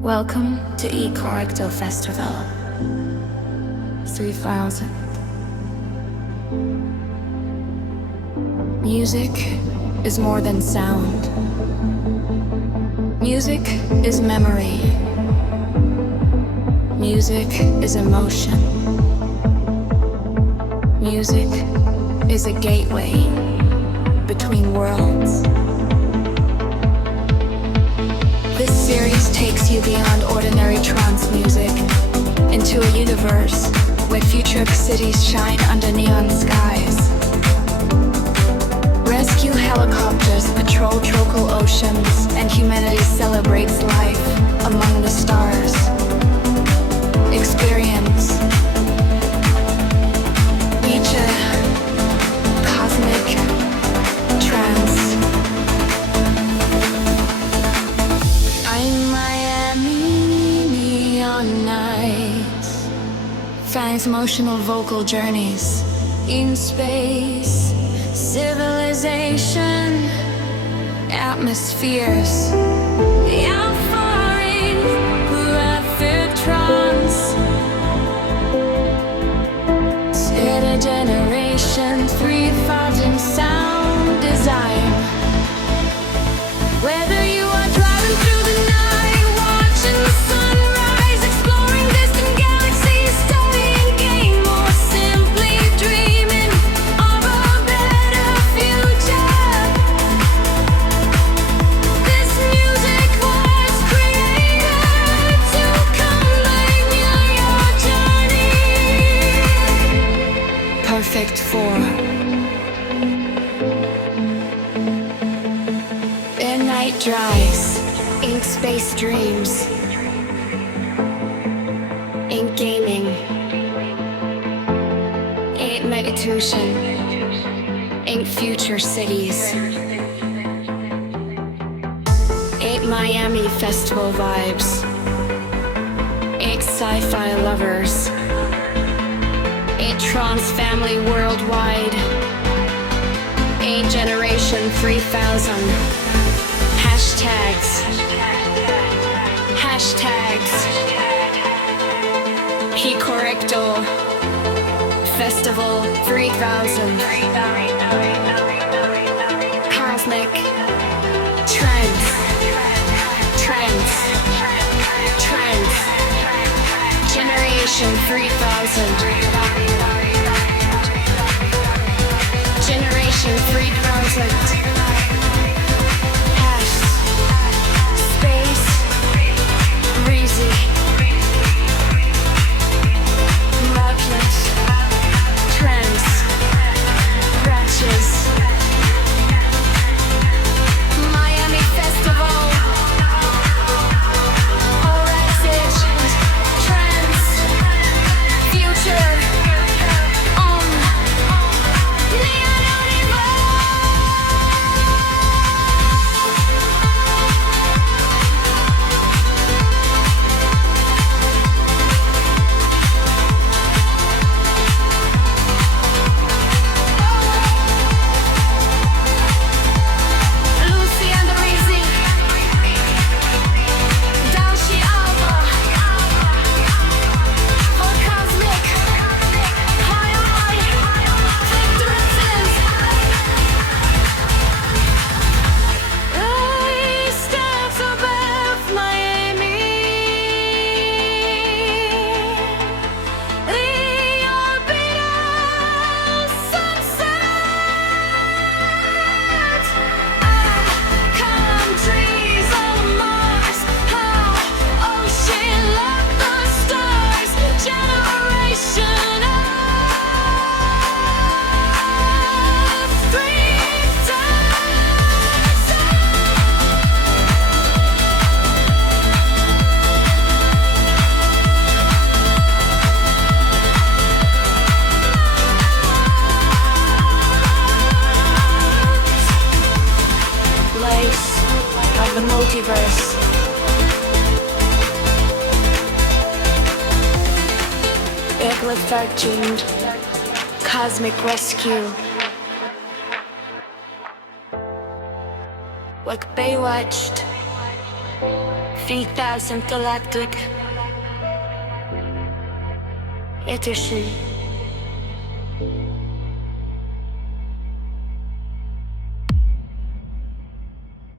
Welcome to Ecorecto Festival 3000. Music is more than sound. Music is memory. Music is emotion. Music is a gateway between worlds. This series takes you beyond ordinary trance music into a universe where future cities shine under neon skies. Rescue helicopters patrol tropical oceans, and humanity celebrates life among the stars. Experience. Reach a cosmic trance. I'm Miami, neon nights. Trans-emotional vocal journeys in space. Civilization, atmospheres, euphoric, rapid trance. Set a generation, 3000 sound design. Whether you are driving through the night, watching the sunrise, exploring distant galaxies, studying game, or simply dreaming of a better future. This music was created to accompany your journey. Perfect for midnight drives, ink space dreams, ink gaming, ink meditation, ink future cities, ink Miami festival vibes, ink sci-fi lovers, ink trance family worldwide, ink generation 3000. Hashtags. Ecorecto Festival 3000. Cosmic Trends. Generation 3000. Generation 3000. Risi, Loveless, Trends, Ratches, Miami Festival, Oasis, Trends, Future, Neon Universe. LUCY RISI, for cosmic, high, steps above Miami, the orbital sunset. Countries on Mars, ocean love the stars, generation of 3000. Place of the multiverse. Ecorecto, cosmic rescue. Like BAYWATCH, 3000 galactic. It's your shit.